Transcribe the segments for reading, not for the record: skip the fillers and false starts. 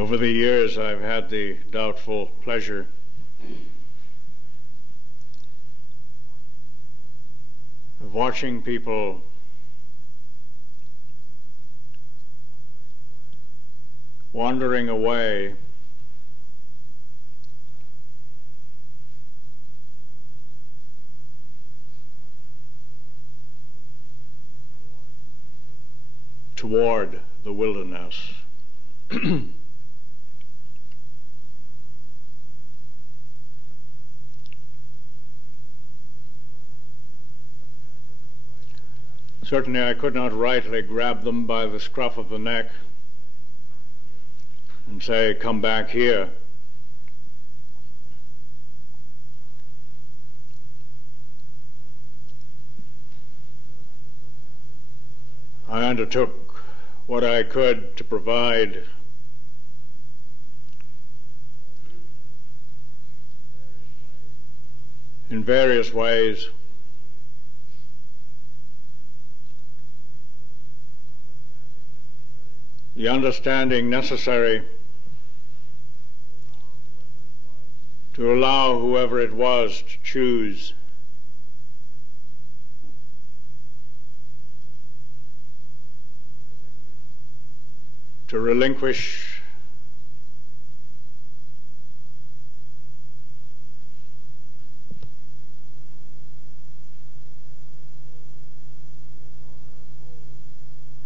Over the years, I've had the doubtful pleasure of watching people wandering away toward the wilderness. Certainly I could not rightly grab them by the scruff of the neck and say, "Come back here." I undertook what I could to provide in various ways the understanding necessary to allow whoever it was to choose to relinquish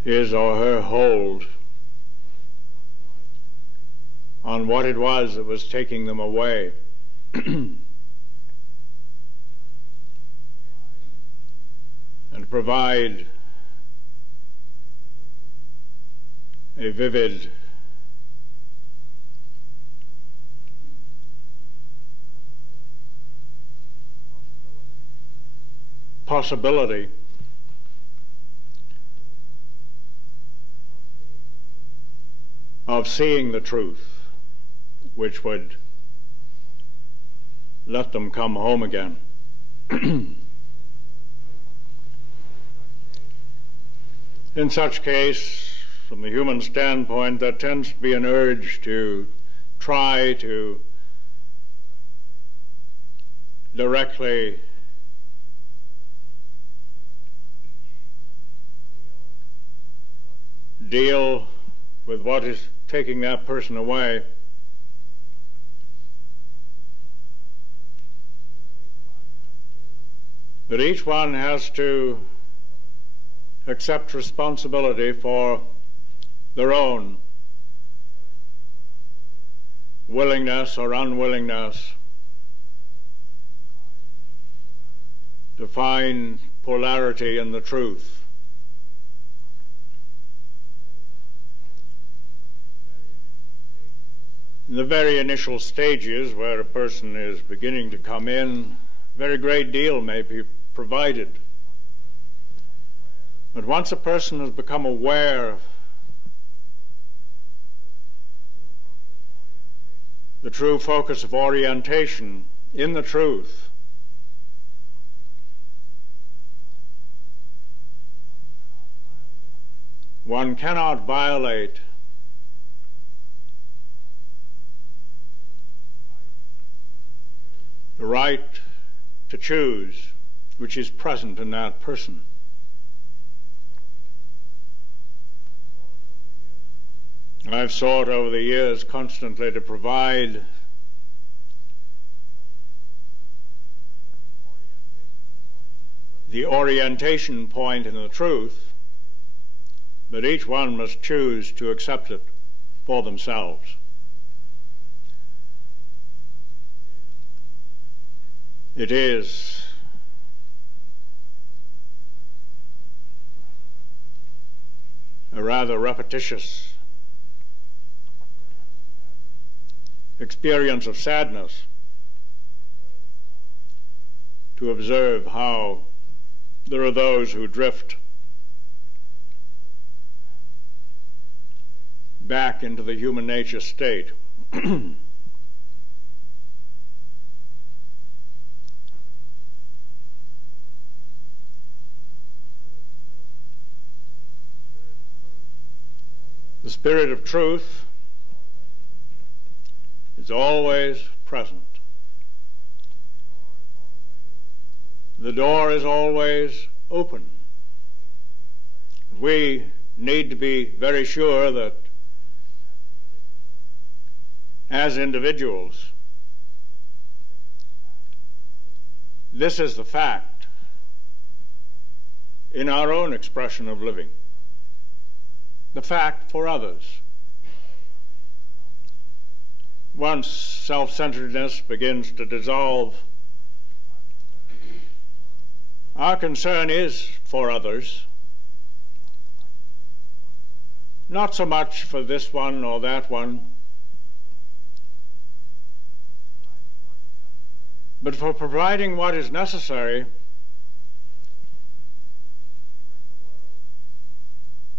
his or her hold on what it was that was taking them away. And provide a vivid possibility of seeing the truth, which would let them come home again. In such case, from the human standpoint, there tends to be an urge to try to directly deal with what is taking that person away. But each one has to accept responsibility for their own willingness or unwillingness to find polarity in the truth. In the very initial stages where a person is beginning to come in, a very great deal may be provided. But once a person has become aware of the true focus of orientation in the truth, one cannot violate the right to choose which is present in that person. I've sought over the years constantly to provide the orientation point in the truth, but each one must choose to accept it for themselves. It is a rather repetitious experience of sadness to observe how there are those who drift back into the human nature state. The spirit of truth is always present. The door is always open. We need to be very sure that as individuals, this is the fact in our own expression of living, the fact for others. Once self-centeredness begins to dissolve, our concern is for others, not so much for this one or that one, but for providing what is necessary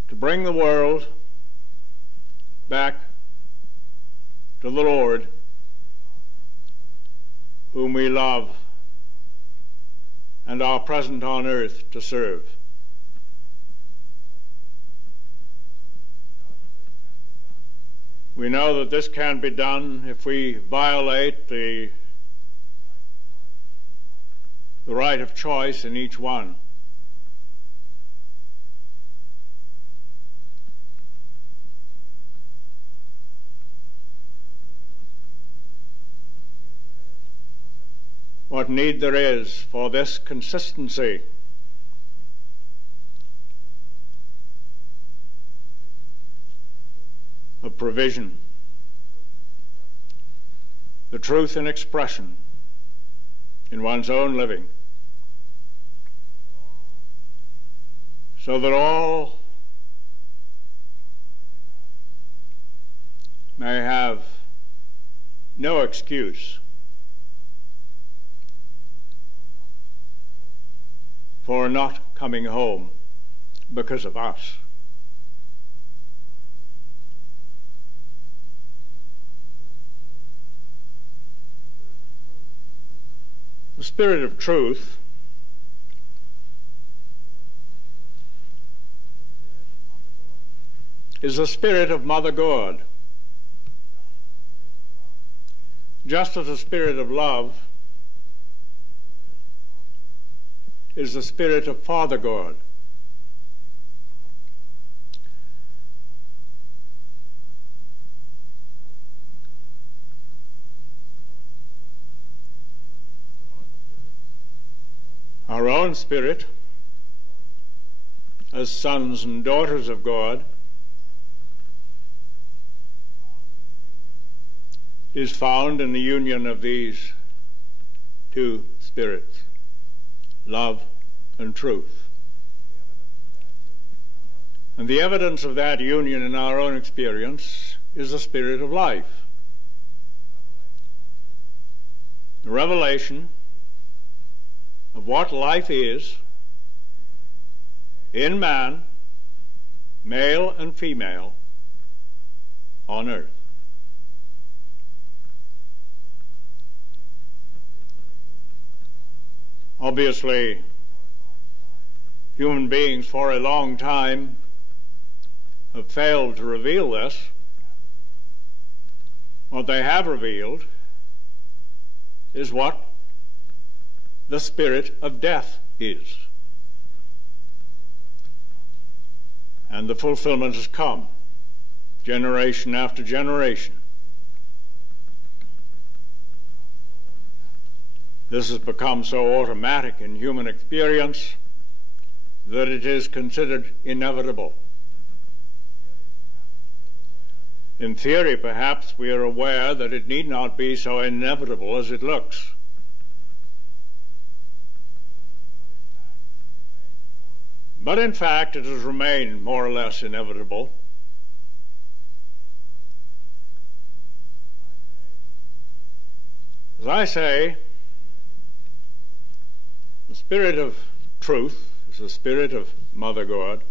to bring the world back to the Lord, whom we love and are present on earth to serve. We know that this can be done if we violate the right of choice in each one. What need there is for this consistency of provision, the truth in expression in one's own living, so that all may have no excuse for not coming home because of us. The Spirit of truth is the Spirit of Mother God. Just as the Spirit of love is the Spirit of Father God. Our own spirit, as sons and daughters of God, is found in the union of these two spirits, love and truth. And the evidence of that union in our own experience is the Spirit of life. The revelation of what life is in man, male and female, on earth. Obviously, human beings for a long time have failed to reveal this. What they have revealed is what the spirit of death is. And the fulfillment has come, generation after generation. This has become so automatic in human experience that it is considered inevitable. In theory, perhaps, we are aware that it need not be so inevitable as it looks. But in fact, it has remained more or less inevitable. As I say, the Spirit of truth is the Spirit of Mother God.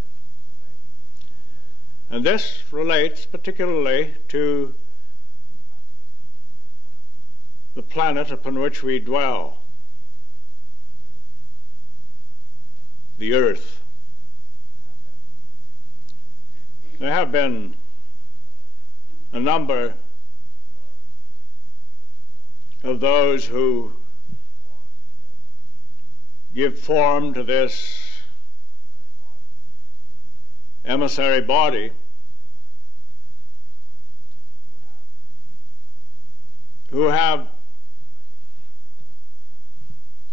And this relates particularly to the planet upon which we dwell, the earth. There have been a number of those who give form to this emissary body, who have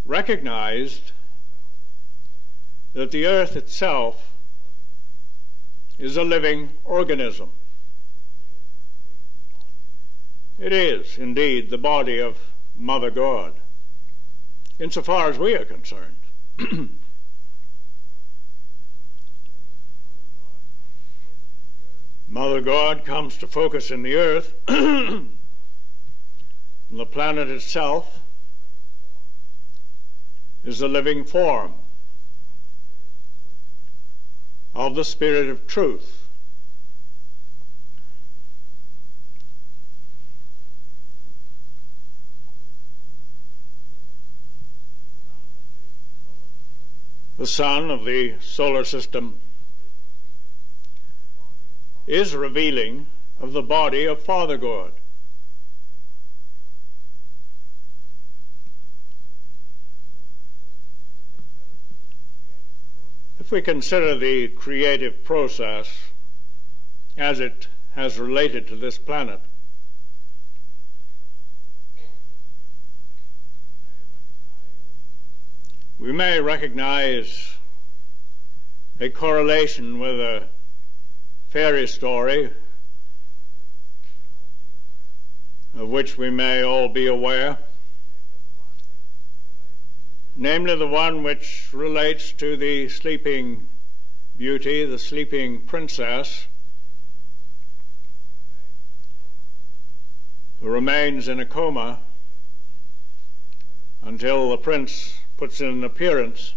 recognized that the earth itself is a living organism. It is indeed the body of Mother God, insofar as we are concerned. Mother God comes to focus in the earth, and the planet itself is the living form of the Spirit of truth. The sun of the solar system is revealing of the body of Father God. If we consider the creative process as it has related to this planet, we may recognize a correlation with a fairy story of which we may all be aware, namely the one which relates to the sleeping beauty, the sleeping princess, who remains in a coma until the prince puts in an appearance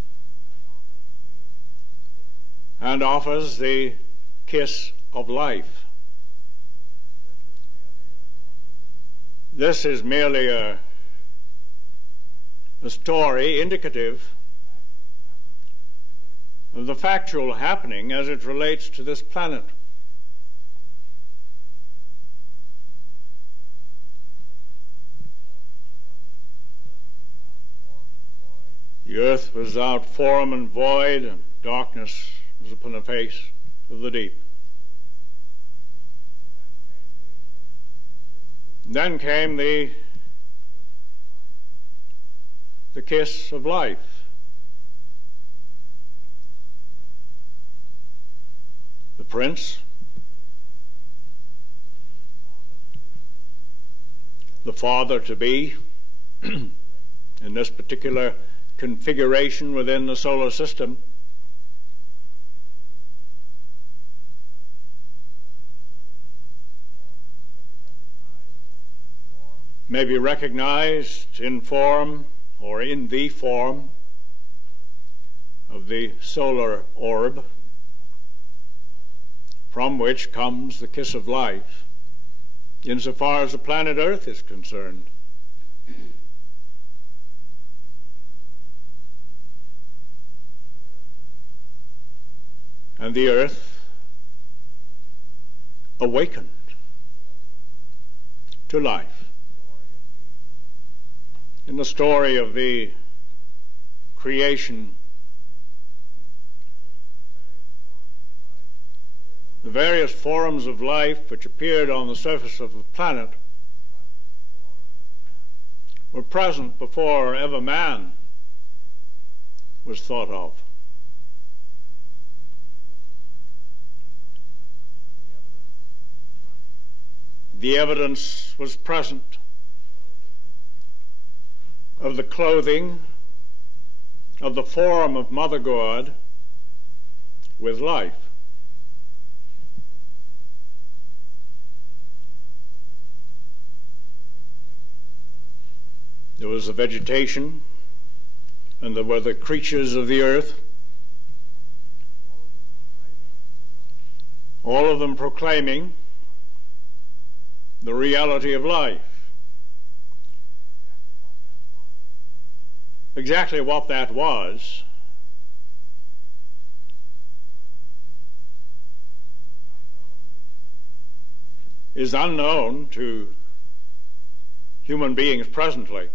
and offers the kiss of life. This is merely a story indicative of the factual happening as it relates to this planet. The earth was without form and void, and darkness was upon the face of the deep. And then came the kiss of life. The prince, the father-to-be, in this particular configuration within the solar system, may be recognized in form or in the form of the solar orb, from which comes the kiss of life, insofar as the planet Earth is concerned. And the earth awakened to life. In the story of the creation, the various forms of life which appeared on the surface of the planet were present before ever man was thought of. The evidence was present of the clothing of the form of Mother God with life. There was the vegetation, and there were the creatures of the earth, all of them proclaiming the reality of life. Exactly what that was is unknown to human beings presently.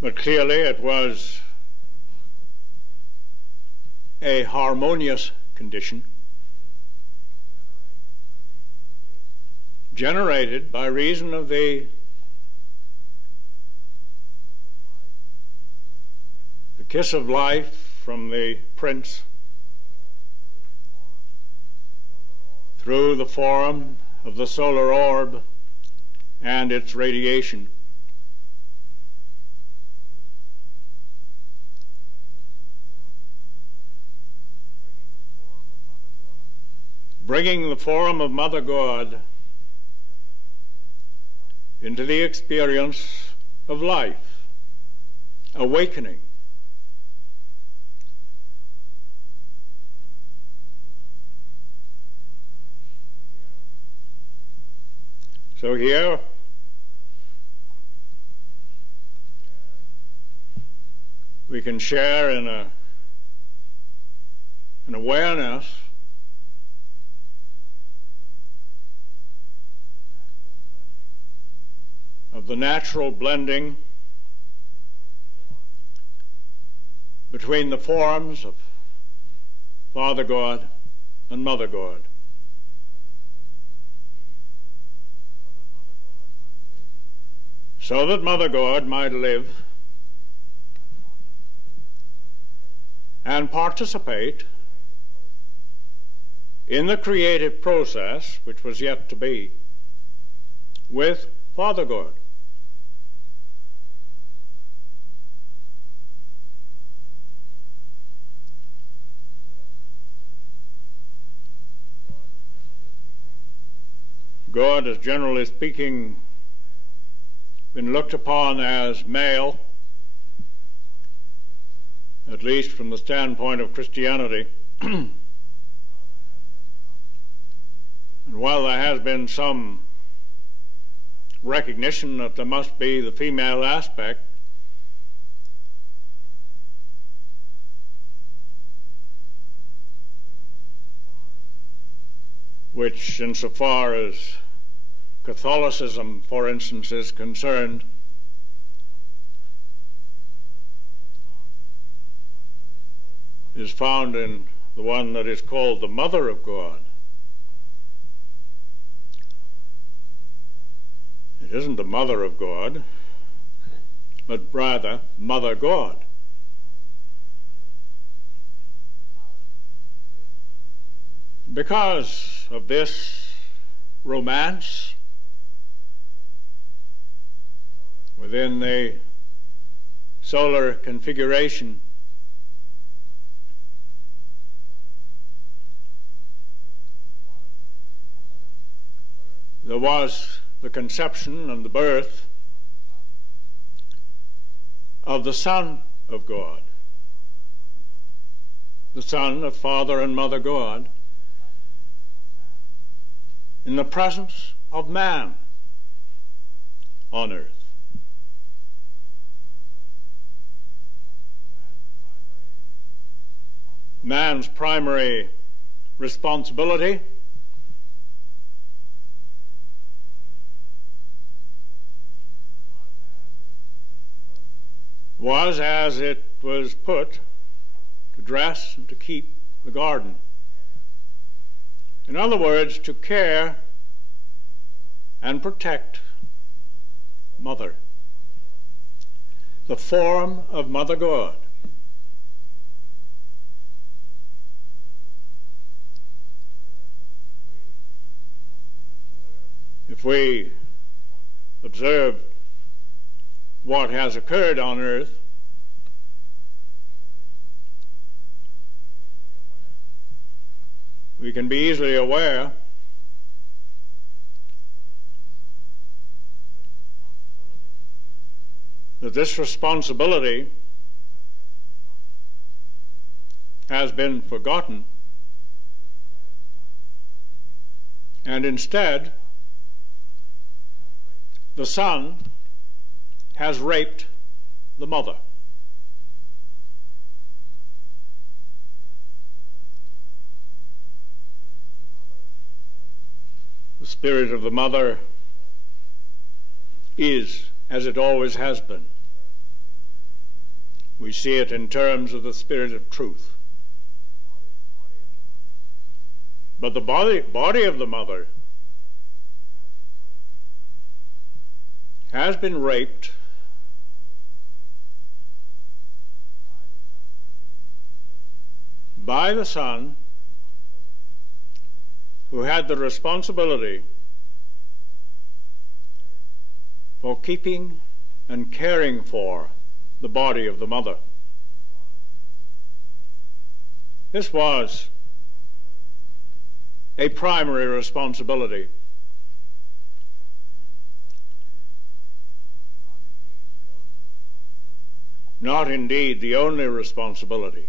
But clearly it was a harmonious condition generated by reason of the kiss of life from the Prince through the form of the solar orb and its radiation. Bringing the form of Mother God into the experience of life, awakening. So here we can share in an awareness of the natural blending between the forms of Father God and Mother God. So that Mother God might live and participate in the creative process which was yet to be with Father God. God is generally speaking been looked upon as male, at least from the standpoint of Christianity. And while there has been some recognition that there must be the female aspect, which insofar as Catholicism, for instance, is concerned, is found in the one that is called the Mother of God. It isn't the Mother of God, but rather Mother God. Because of this romance within the solar configuration, there was the conception and the birth of the Son of God, the Son of Father and Mother God, in the presence of man on earth. Man's primary responsibility was, as it was put, to dress and to keep the garden. In other words, to care and protect Mother, the form of Mother God. If we observe what has occurred on earth, we can be easily aware that this responsibility has been forgotten, and instead the Son has raped the Mother. The spirit of the mother is as it always has been. We see it in terms of the spirit of truth. But the body of the mother has been raped by the son who had the responsibility for keeping and caring for the body of the mother. This was a primary responsibility. Not indeed the only responsibility.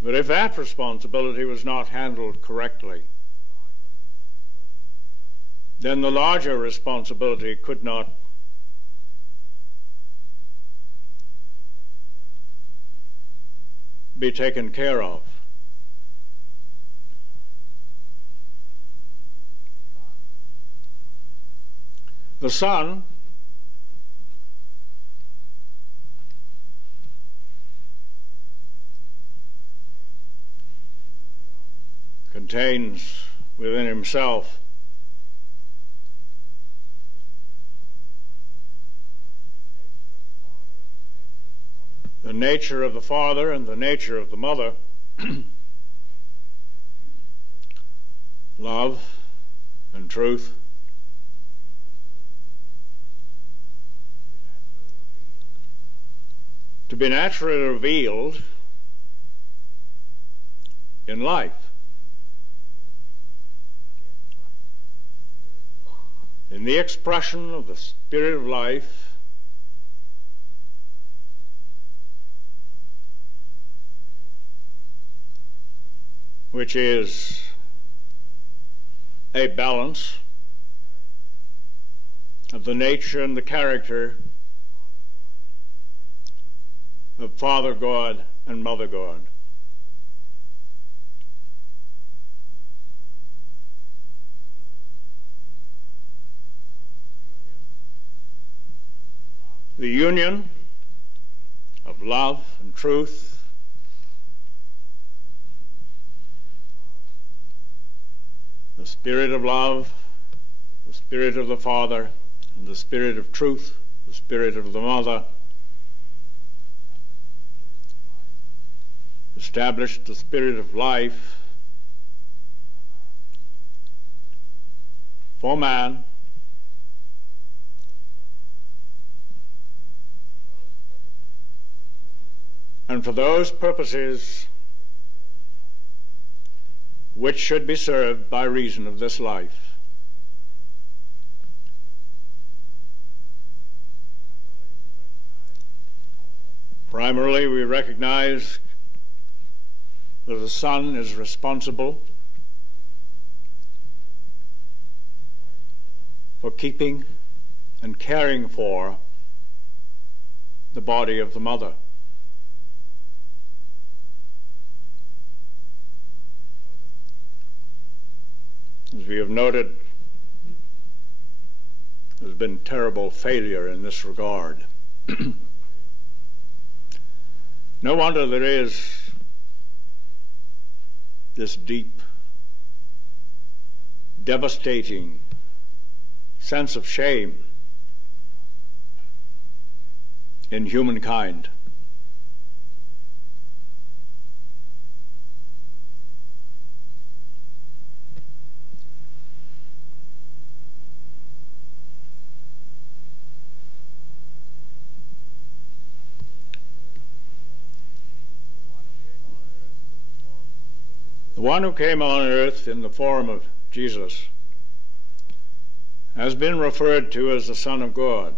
But if that responsibility was not handled correctly, then the larger responsibility could not be taken care of. The son contains within himself the nature of the father and the nature of the mother, love and truth. To be naturally revealed in life. In the expression of the spirit of life, which is a balance of the nature and the character of Father God and Mother God. The union of love and truth, the spirit of love, the spirit of the Father, and the spirit of truth, the spirit of the Mother, established the spirit of life for man, and for those purposes which should be served by reason of this life. Primarily, we recognize that the son is responsible for keeping and caring for the body of the mother. As we have noted, there's been terrible failure in this regard. No wonder there is this deep, devastating sense of shame in humankind. The one who came on earth in the form of Jesus has been referred to as the Son of God.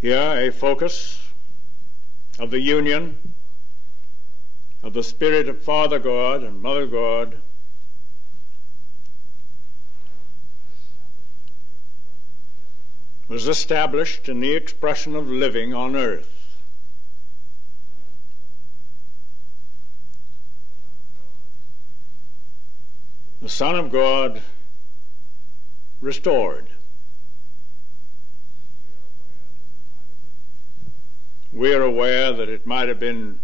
Here, a focus of the union of the Spirit of Father God and Mother God was established in the expression of living on earth. the Son of God restored. We are aware that it might have been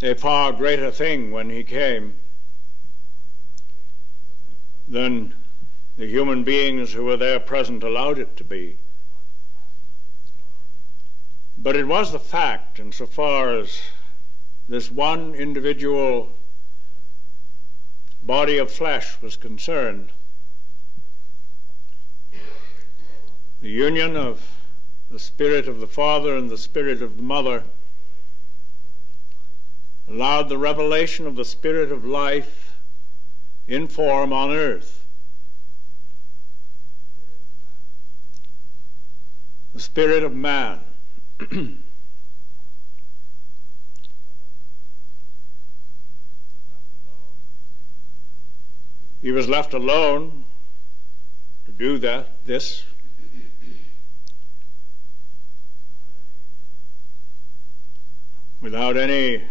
a far greater thing when he came than the human beings who were there present allowed it to be. But it was the fact, insofar as this one individual body of flesh was concerned. The union of the Spirit of the Father and the Spirit of the Mother allowed the revelation of the Spirit of life in form on earth. The Spirit of man. He was left alone to do this. Without any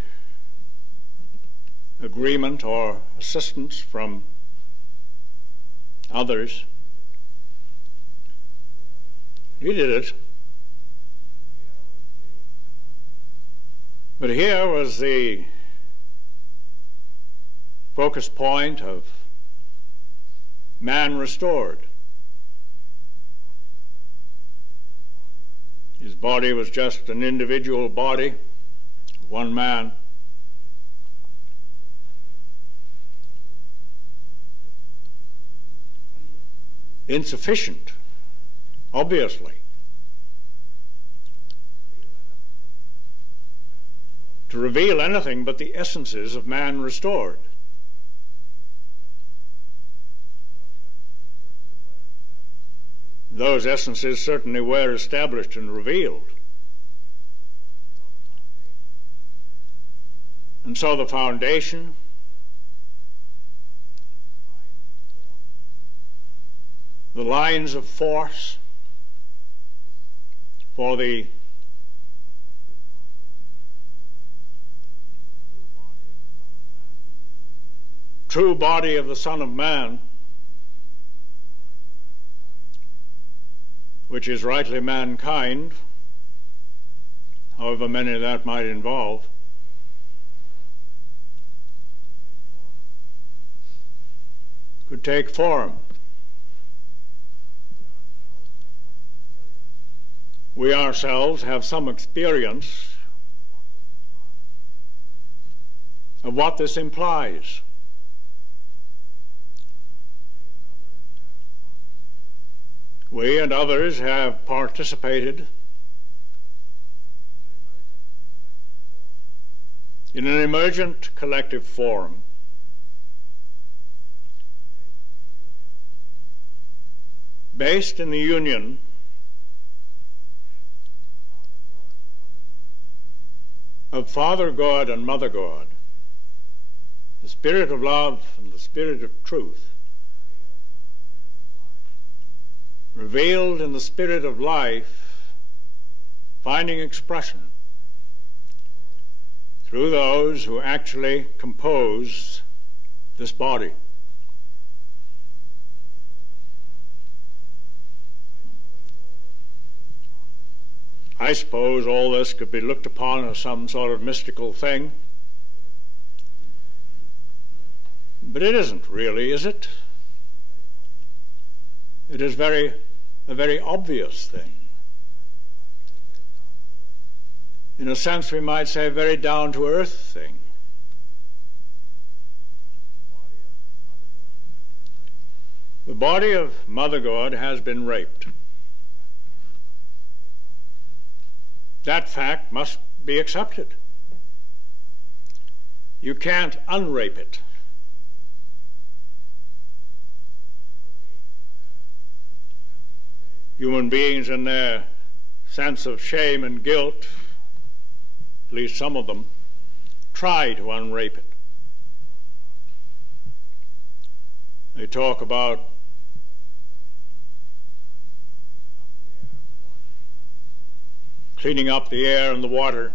agreement or assistance from others. He did it. But here was the focus point of man restored. His body was just an individual body, one man. Insufficient, obviously, to reveal anything but the essences of man restored. Those essences certainly were established and revealed. And so the foundation, the lines of force for the true body of the Son of Man, which is rightly mankind, however many that might involve, could take form. We ourselves have some experience of what this implies. We and others have participated in an emergent collective form based in the union of Father God and Mother God, the Spirit of love and the Spirit of truth, revealed in the Spirit of life, finding expression through those who actually compose this body. I suppose all this could be looked upon as some sort of mystical thing, but it isn't really, is it? It is a very obvious thing. In a sense, we might say a very down-to-earth thing. The body of Mother God has been raped. That fact must be accepted. You can't unrape it. Human beings in their sense of shame and guilt, at least some of them, try to unrape it. They talk about cleaning up the air and the water.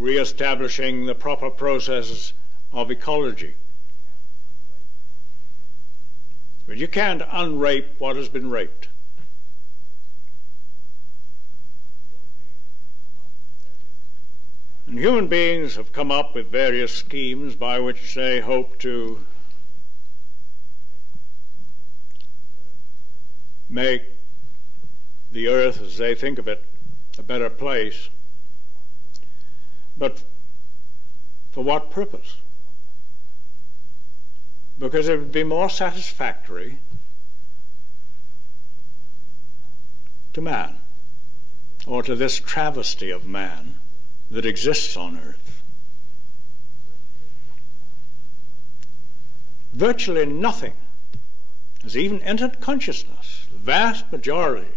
re-establishing the proper processes of ecology. But you can't unrape what has been raped. And human beings have come up with various schemes by which they hope to make the earth, as they think of it, a better place. But for what purpose? Because it would be more satisfactory to man, or to this travesty of man that exists on earth. Virtually nothing has even entered consciousness, the vast majority.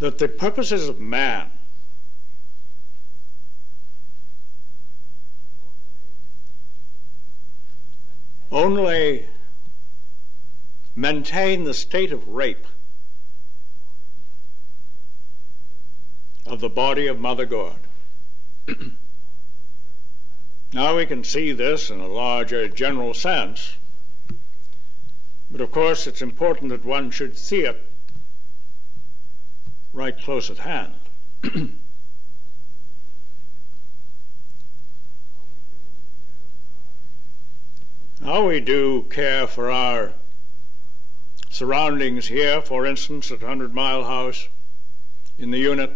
That the purposes of man only maintain the state of rape of the body of Mother God. Now we can see this in a larger general sense, but of course it's important that one should see it right close at hand. How we do care for our surroundings here, for instance, at 100 Mile House in the unit,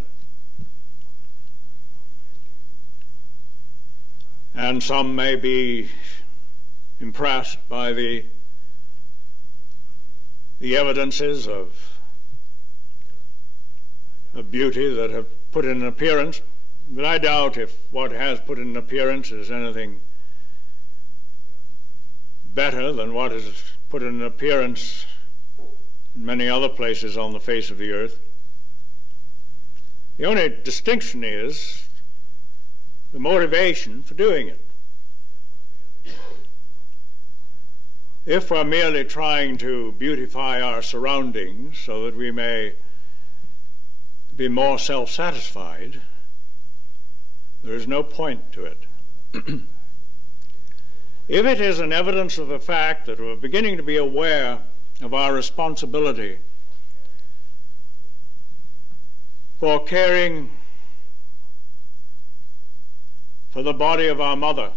and some may be impressed by the evidences of beauty that have put in an appearance, but I doubt if what has put in an appearance is anything better than what has put in an appearance in many other places on the face of the earth. The only distinction is the motivation for doing it. If we're merely trying to beautify our surroundings so that we may be more self-satisfied, there is no point to it. If it is an evidence of the fact that we're beginning to be aware of our responsibility for caring for the body of our mother,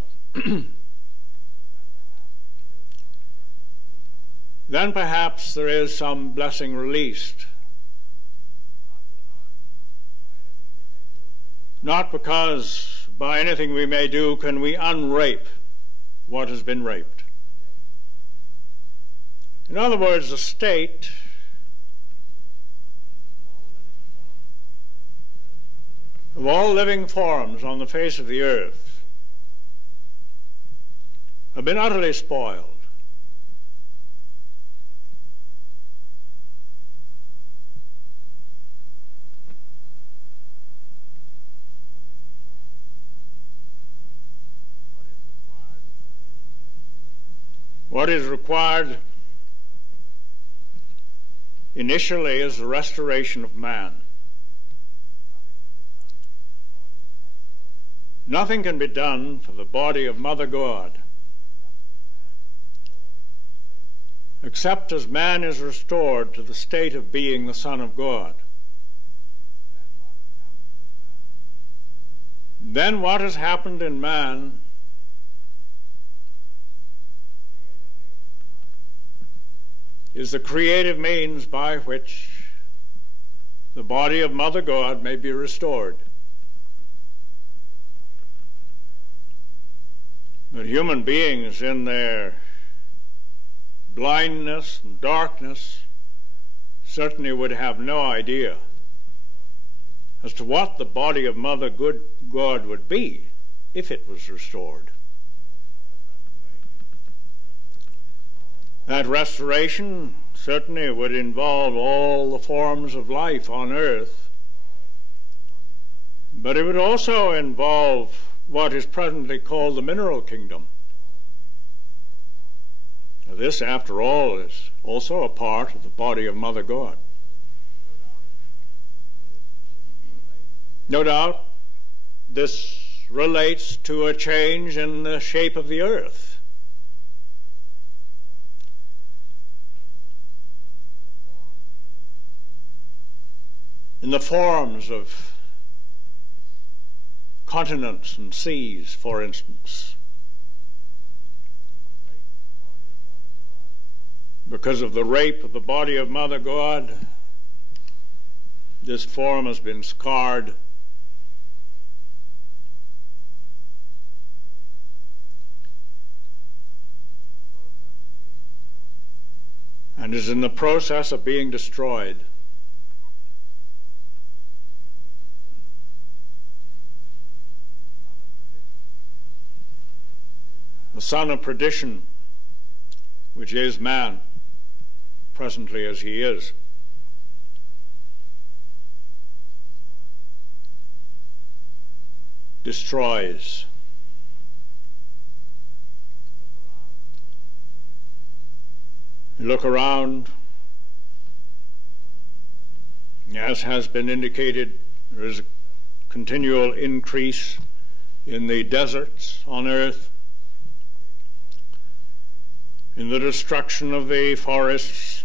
then perhaps there is some blessing released. Not because by anything we may do can we unrape what has been raped. In other words, the state of all living forms on the face of the earth have been utterly spoiled. What is required initially is the restoration of man. Nothing can be done for the body of Mother God except as man is restored to the state of being the Son of God. Then what has happened in man is the creative means by which the body of Mother God may be restored. But human beings, in their blindness and darkness, certainly would have no idea as to what the body of Mother God would be if it was restored. That restoration certainly would involve all the forms of life on earth, but it would also involve what is presently called the mineral kingdom, For this, after all, is also a part of the body of Mother God. No doubt, this relates to a change in the shape of the earth. In the forms of continents and seas, for instance. Because of the rape of the body of Mother God, this form has been scarred. And is in the process of being destroyed. The son of perdition, which is man, presently as he is, destroys. You look around, as has been indicated, there is a continual increase in the deserts on earth, in the destruction of the forests,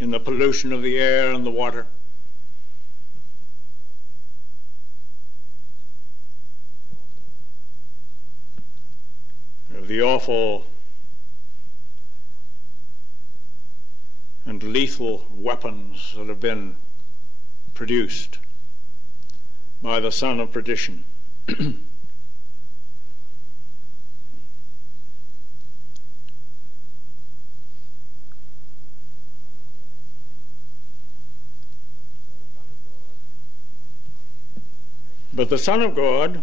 in the pollution of the air and the water. Of the awful and lethal weapons that have been produced by the son of perdition. But the Son of God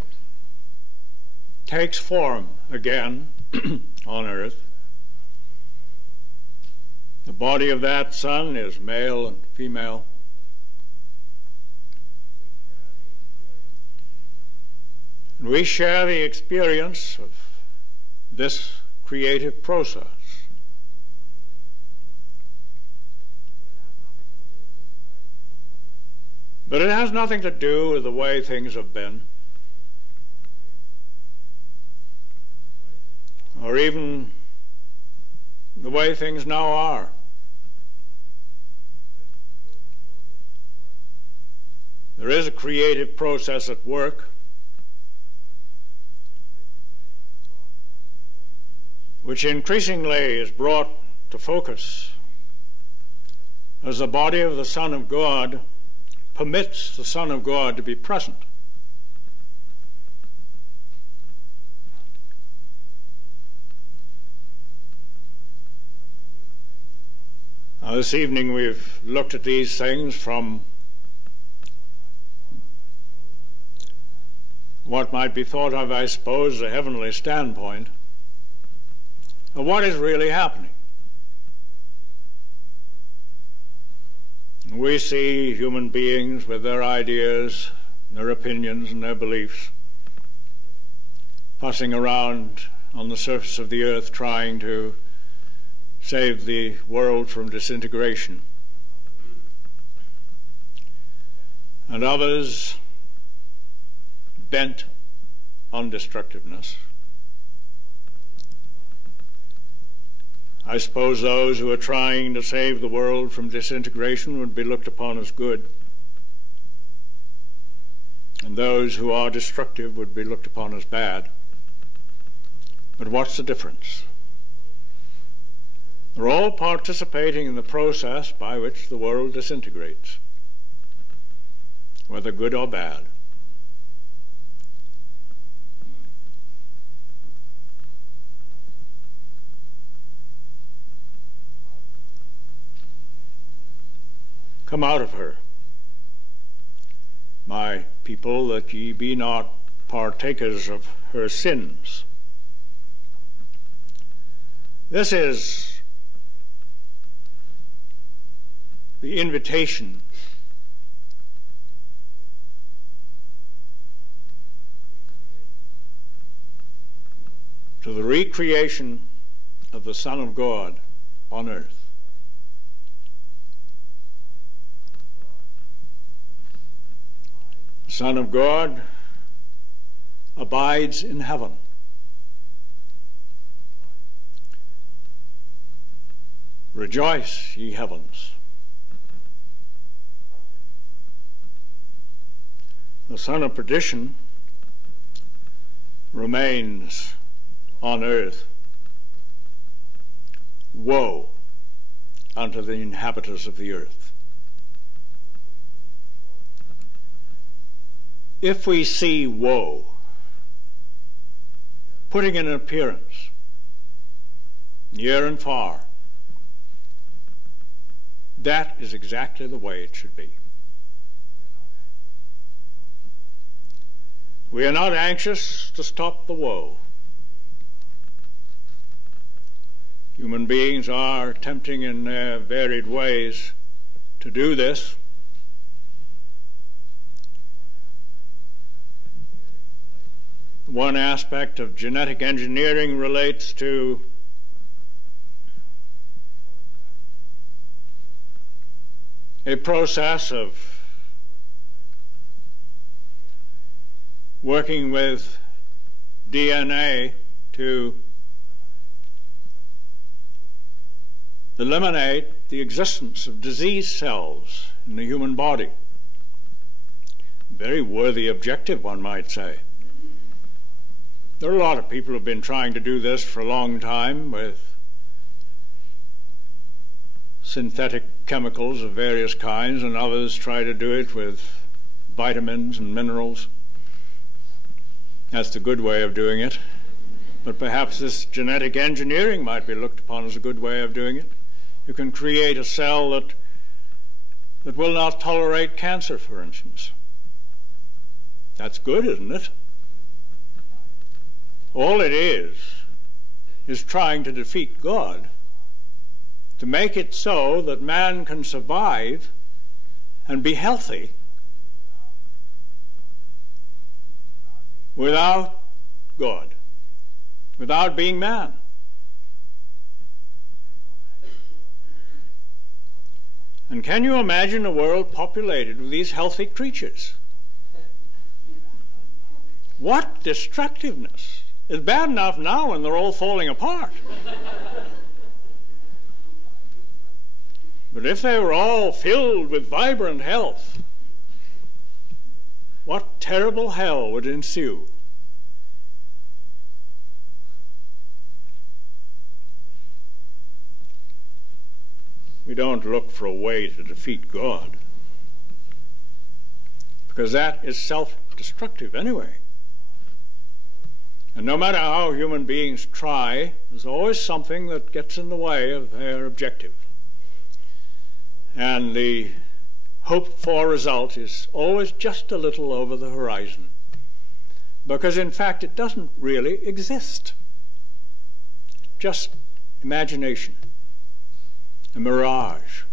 takes form again on earth. The body of that Son is male and female. And we share the experience of this creative process. But it has nothing to do with the way things have been, or even the way things now are. There is a creative process at work which increasingly is brought to focus as the body of the Son of God permits the Son of God to be present. Now, this evening we've looked at these things from what might be thought of, I suppose, a heavenly standpoint of what is really happening. We see human beings with their ideas, their opinions, and their beliefs fussing around on the surface of the earth trying to save the world from disintegration. And others bent on destructiveness. I suppose those who are trying to save the world from disintegration would be looked upon as good, and those who are destructive would be looked upon as bad. But what's the difference? They're all participating in the process by which the world disintegrates, whether good or bad. Come out of her, my people, that ye be not partakers of her sins. This is the invitation to the recreation of the Son of God on earth. The Son of God abides in heaven. Rejoice, ye heavens. The son of perdition remains on earth. Woe unto the inhabitants of the earth. If we see woe putting in an appearance near and far, that is exactly the way it should be. We are not anxious to stop the woe. Human beings are attempting in their varied ways to do this. One aspect of genetic engineering relates to a process of working with DNA to eliminate the existence of disease cells in the human body. Very worthy objective, one might say. There are a lot of people who have been trying to do this for a long time with synthetic chemicals of various kinds, and others try to do it with vitamins and minerals. That's the good way of doing it. But perhaps this genetic engineering might be looked upon as a good way of doing it. You can create a cell that will not tolerate cancer, for instance. That's good, isn't it? All it is trying to defeat God, to make it so that man can survive and be healthy without God, without being man. And can you imagine a world populated with these healthy creatures? What destructiveness! It's bad enough now when they're all falling apart. But if they were all filled with vibrant health, what terrible hell would ensue? We don't look for a way to defeat God, because that is self-destructive anyway. And no matter how human beings try, there's always something that gets in the way of their objective. And the hoped-for result is always just a little over the horizon, because in fact it doesn't really exist. Just imagination, a mirage.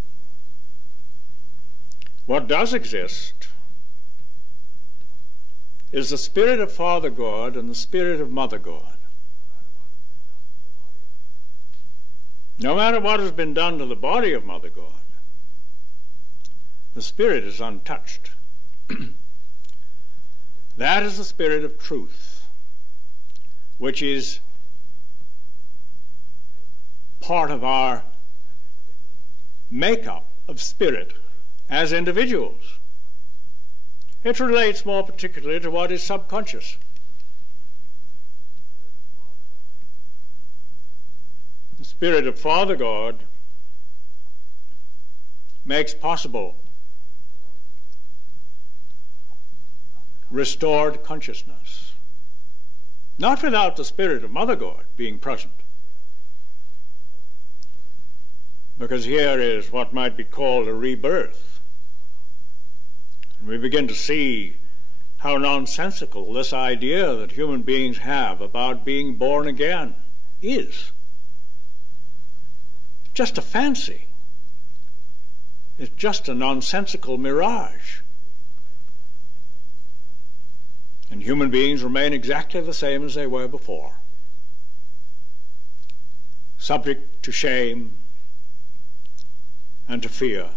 What does exist is the Spirit of Father God and the Spirit of Mother God. No matter what has been done to the body of Mother God, the Spirit is untouched. That is the Spirit of truth, which is part of our makeup of spirit as individuals. It relates more particularly to what is subconscious. The Spirit of Father God makes possible restored consciousness, not without the Spirit of Mother God being present, because here is what might be called a rebirth. We begin to see how nonsensical this idea that human beings have about being born again is. It's just a fancy. It's just a nonsensical mirage. And human beings remain exactly the same as they were before. subject to shame and to fear.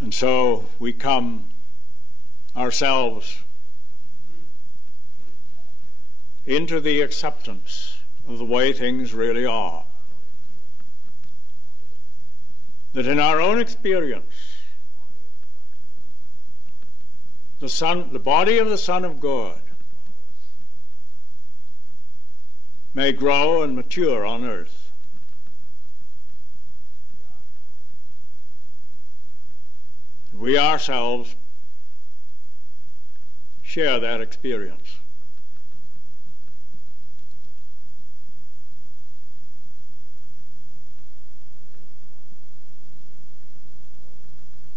And so we come ourselves into the acceptance of the way things really are. That in our own experience, the body of the Son of God may grow and mature on earth. We ourselves share that experience.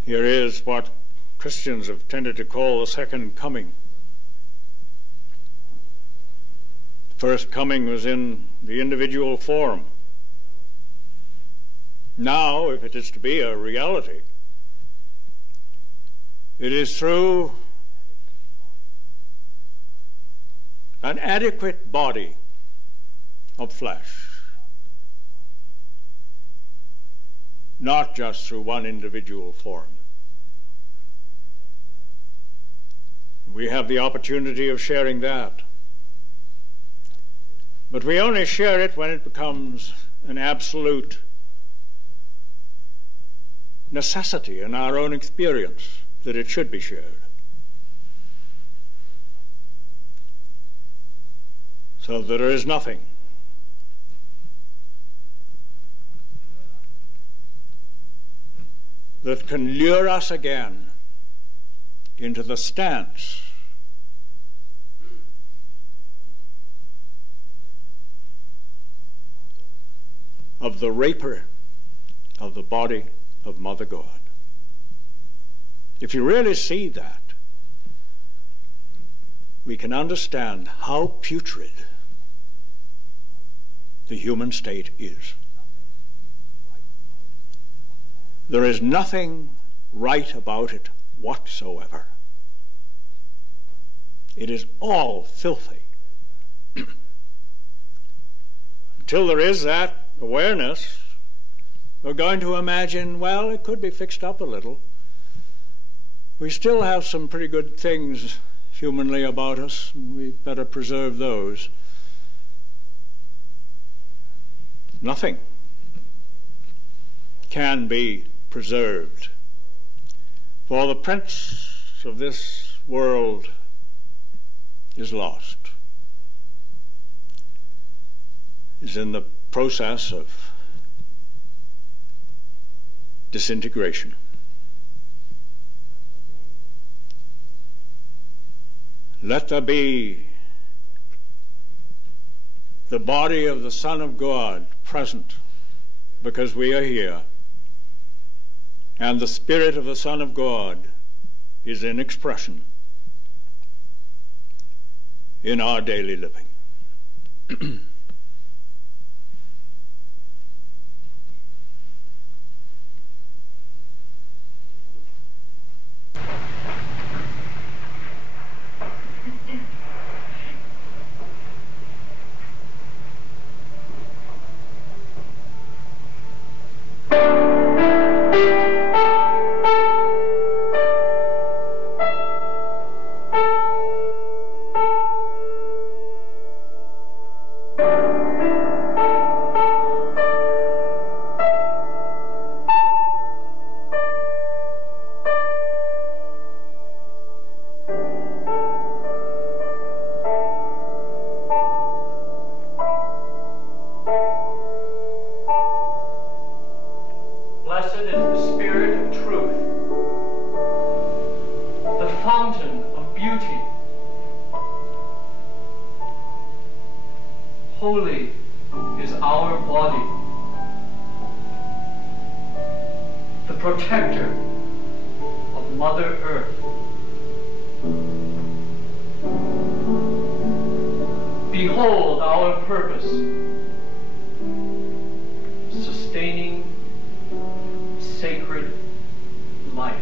Here is what Christians have tended to call the second coming. The first coming was in the individual form. Now, if it is to be a reality, it is through an adequate body of flesh, not just through one individual form. We have the opportunity of sharing that. But we only share it when it becomes an absolute necessity in our own experience that it should be shared. So that there is nothing that can lure us again into the stance of the raper of the body of Mother God. If you really see that, we can understand how putrid the human state is. There is nothing right about it whatsoever. It is all filthy. Until there is that awareness, we're going to imagine, well, it could be fixed up a little. We still have some pretty good things humanly about us, and we better preserve those. Nothing can be preserved, for the prince of this world is lost, is in the process of disintegration. Let there be the body of the Son of God present because we are here, and the Spirit of the Son of God is in expression in our daily living. Holy is our body, the protector of Mother Earth. Behold our purpose, sustaining sacred life.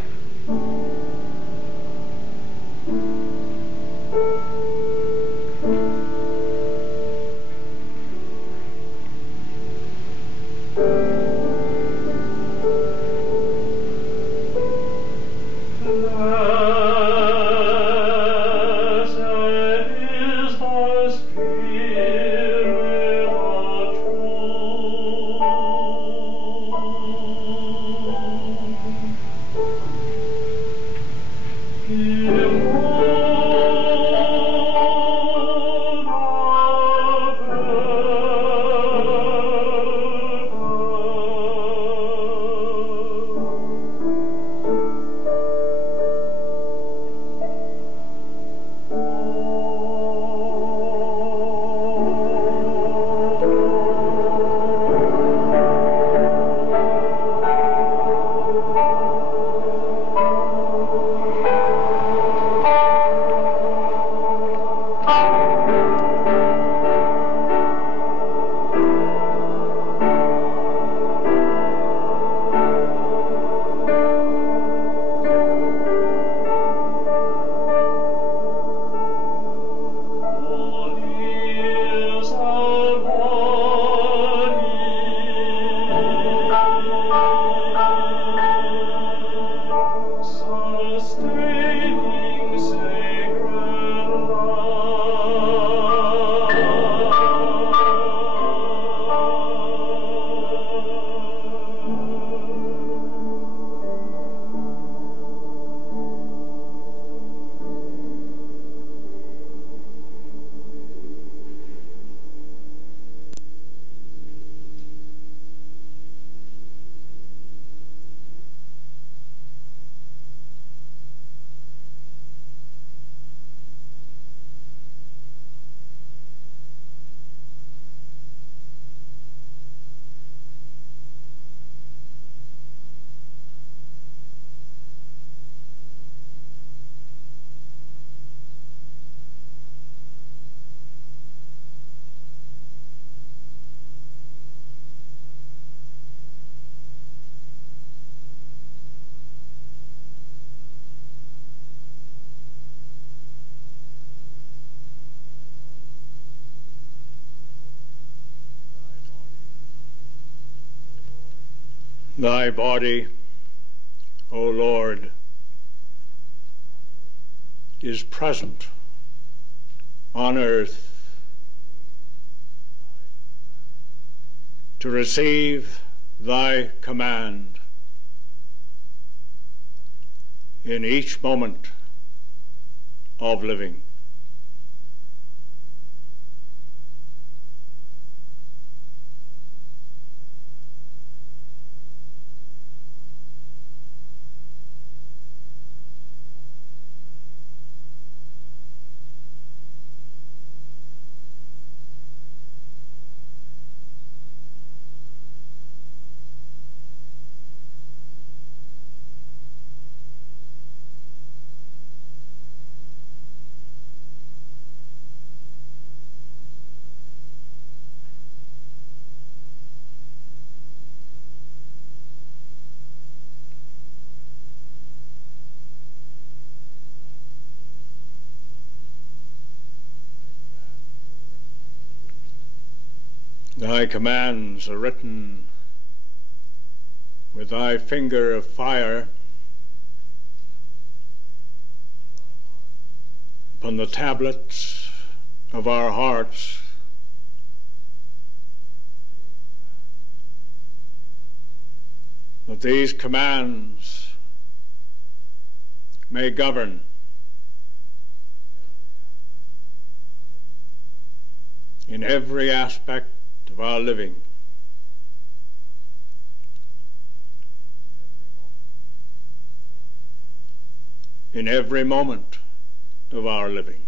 Thy body, O Lord, is present on earth to receive thy command in each moment of living. Thy commands are written with thy finger of fire upon the tablets of our hearts. That these commands may govern in every aspect of our living. In every moment of our living.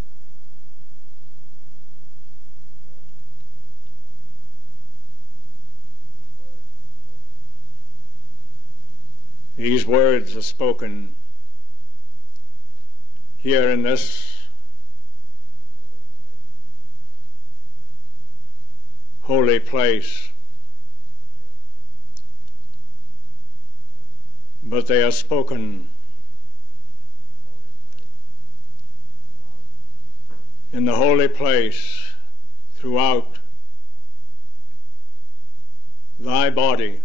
These words are spoken here in this holy place, but they are spoken in the holy place throughout thy body,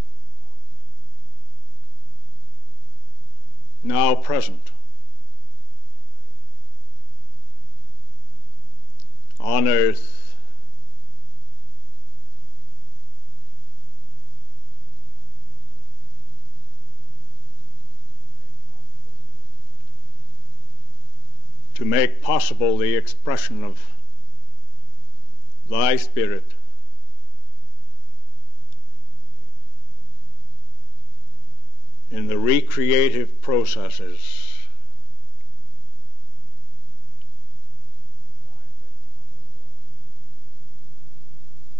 now present on earth, to make possible the expression of thy Spirit in the recreative processes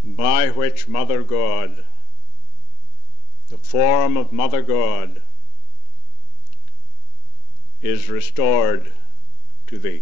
by which Mother God, the form of Mother God, is restored to thee.